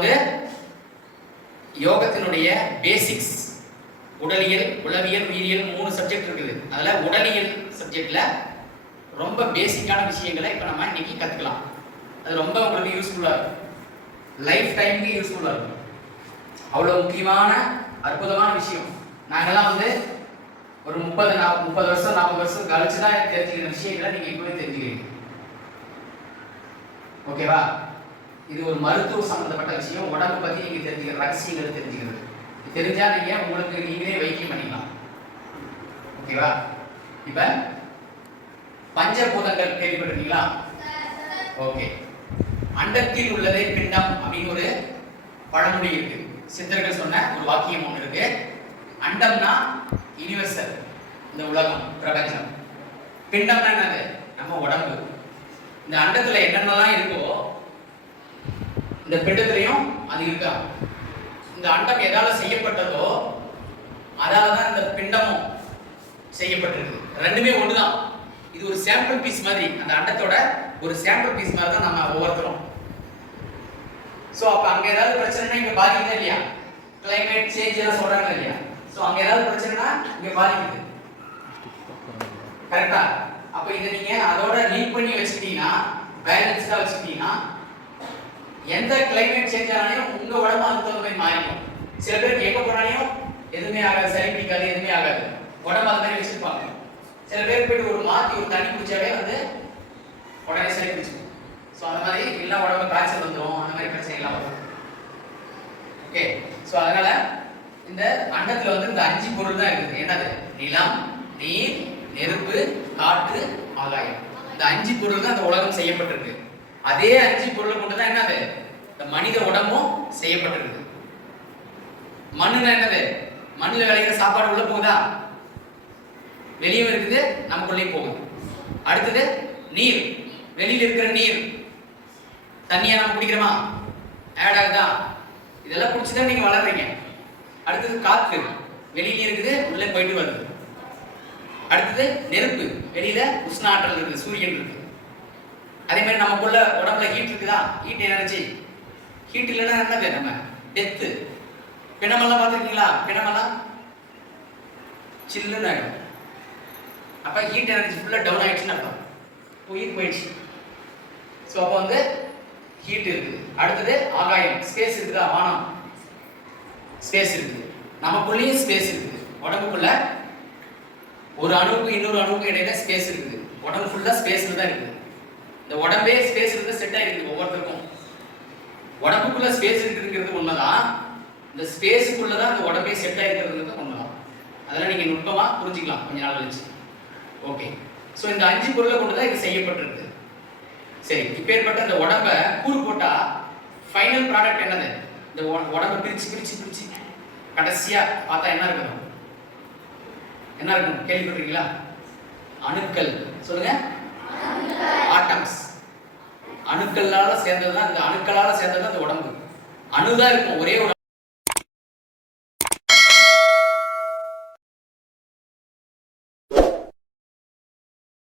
வந்து யோகத்தினுடைய பேசிக்ஸ் உடலியல் உளவியல் உயிரியல் மூணு சப்ஜெக்ட் இருக்குது. அதில் உடலியல் சப்ஜெக்டில் ரொம்ப பேசிக்கான விஷயங்களை இப்போ நம்ம இன்னைக்கு கற்றுக்கலாம் அது ரொம்ப உங்களுக்கு யூஸ்ஃபுல்லாக இருக்கும். லைஃப் டைமுக்கு யூஸ்ஃபுல்லாக இருக்கும். அவ்வளோ முக்கியமான அற்புதமான விஷயம். நாங்கள்லாம் வந்து ஒரு முப்பது நா முப்பது வருஷம் நாற்பது வருஷம் கழிச்சு தான் தெரிஞ்சுக்கிற விஷயங்களை நீங்கள் இப்பவே தெரிஞ்சுக்கிறீங்க. ஓகேவா இது ஒரு மருத்துவ சம்மந்தப்பட்ட விஷயம். உடம்பு பற்றி நீங்கள் தெரிஞ்சுக்கிற ரகசியங்கள் தெரிஞ்சுக்கிறது. தெரிஞ்சால் தெரிஞ்சா நீங்க உங்களுக்கு நீங்களே வைத்தியம் பண்ணிக்கலாம். ஓகேவா? இப்ப பஞ்சபூதங்கள் கேள்விப்பட்டிருக்கீங்களா? ஓகே. அண்டத்தில் உள்ளதே பிண்டம் அப்படின்னு ஒரு பழமொழி இருக்கு. சித்தர்கள் சொன்ன ஒரு வாக்கியம் ஒன்று இருக்கு. அண்டம்னா யூனிவர்சல் இந்த உலகம் பிரபஞ்சம். பிண்டம்னா என்னது? நம்ம உடம்பு. இந்த அண்டத்துல என்னென்னலாம் இருக்கோ இந்த பிண்டத்திலையும் அது இருக்கா? இந்த அண்டம் எதால செய்யப்பட்டதோ அதால தான் இந்த பிண்டமும் செய்யப்பட்டிருக்கு. ரெண்டுமே ஒண்ணுதான். இது ஒரு சாம்பிள் பீஸ் மாதிரி. அந்த அண்டத்தோட ஒரு சாம்பிள் பீஸ் மாதிரி தான் நம்ம ஒவ்வொருத்தரும். ஸோ அப்போ அங்கே ஏதாவது பிரச்சனைனா இங்கே பாதிக்குது இல்லையா? கிளைமேட் சேஞ்ச் எல்லாம் சொல்றாங்க இல்லையா? ஸோ அங்கே ஏதாவது பிரச்சனைனா இங்கே பாதிக்குது. கரெக்டா அப்போ இதை நீங்க அதோட லீட் பண்ணி வச்சுட்டீங்கன்னா பேலன்ஸ்டா வச்சுட்டீங்கன்னா எந்த கிளைமேட் சேஞ்ச் ஆனாலும் உங்க உடம்பு அதுக்கு தகுந்த மாதிரி மாறிடும் சில பேருக்கு எங்க போனாலையும் எதுவுமே ஆகாது சளி பிடிக்காது எதுவுமே ஆகாது. உடம்பு அது மாதிரி வச்சிருப்பாங்க. சில பேர் போயிட்டு ஒரு மாத்தி ஒரு தண்ணி குடிச்சாலே வந்து உடனே சளி பிடிச்சிடும் ஸோ அந்த மாதிரி எல்லா உடம்பு காய்ச்சல் வந்துடும் அந்த மாதிரி பிரச்சனை எல்லாம் வரும். ஓகே ஸோ அதனால இந்த அண்டத்துல வந்து இந்த அஞ்சு பொருள் தான் இருக்குது. என்னது? நிலம் நீர் நெருப்பு காற்று ஆகாயம். இந்த அஞ்சு பொருள் தான் அந்த உலகம் செய்யப்பட்டிருக்கு. அதே அஞ்சு பொருளை கொண்டு தான் என்னது? இந்த மனித உடம்பும் செய்யப்பட்டிருக்கு. மண்ணுனா என்னது? மண்ணுல விளையிற சாப்பாடு உள்ள போகுதா? வெளியும் இருக்குது நமக்குள்ளேயும் போகும். அடுத்தது நீர். வெளியில் இருக்கிற நீர். தண்ணியா நம்ம குடிக்கிறோமா? ஆட் ஆகுதா? இதெல்லாம் குடிச்சு தான் நீங்க வளர்றீங்க. அடுத்தது காத்து வெளியில இருக்குது உள்ள போயிட்டு வருது. அடுத்தது நெருப்பு. வெளியில உஷ்ண ஆற்றல் இருக்குது சூரியன் இருக்குது. அதே மாதிரி நமக்குள்ள உடம்புல ஹீட் இருக்குதா? ஹீட் எனர்ஜி ஹீட் இல்லைன்னா என்ன நம்ம? டெத்து பிணமெல்லாம் பார்த்துருக்கீங்களா? பிணமெல்லாம்? சில்லுன்னு ஆகிடும் அப்போ ஹீட் எனர்ஜி ஃபுல்லாக டவுன் ஆயிடுச்சுன்னு அர்த்தம். உயிர் போயிடுச்சு. ஸோ அப்போ வந்து ஹீட் இருக்குது. அடுத்தது ஆகாயம். ஸ்பேஸ் இருக்குதா? வானம். ஸ்பேஸ் இருக்குது. நமக்குள்ளேயும் ஸ்பேஸ் இருக்குது. உடம்புக்குள்ள ஒரு அணுவுக்கு இன்னொரு அணுவுக்கு இடையில ஸ்பேஸ் இருக்குது. உடம்பு ஃபுல்லாக ஸ்பேஸில் தான் இருக்குது. இந்த உடம்பே ஸ்பேஸ் இருந்து செட் ஆகிருக்கு ஒவ்வொருத்தருக்கும். உடம்புக்குள்ள ஸ்பேஸ் இருக்குங்கிறது உண்மைதான் இந்த ஸ்பேஸுக்குள்ள தான் இந்த உடம்பே செட் ஆகிருக்கிறது உண்மைதான் அதெல்லாம் நீங்க நுட்பமா புரிஞ்சுக்கலாம். கொஞ்ச நாள் கழிச்சு. ஓகே ஸோ இந்த அஞ்சு பொருளை கொண்டு தான் இது செய்யப்பட்டிருக்கு. சரி இப்பேற்பட்ட இந்த உடம்ப கூறு போட்டா ஃபைனல் ப்ராடக்ட் என்னது? இந்த உட- உடம்ப பிரிச்சு பிரிச்சு பிரிச்சு. கடைசியா பார்த்தா என்ன இருக்கணும்? என்ன இருக்கணும்? கேள்விப்பட்டிருக்கீங்களா? அணுக்கள். சொல்லுங்க. ஆட்டம்ஸ் அணுக்களால சேர்ந்தது தான் இந்த அணுக்களால சேர்ந்தது தான் இந்த உடம்பு. அணுதான் இருக்கும் ஒரே ஒரு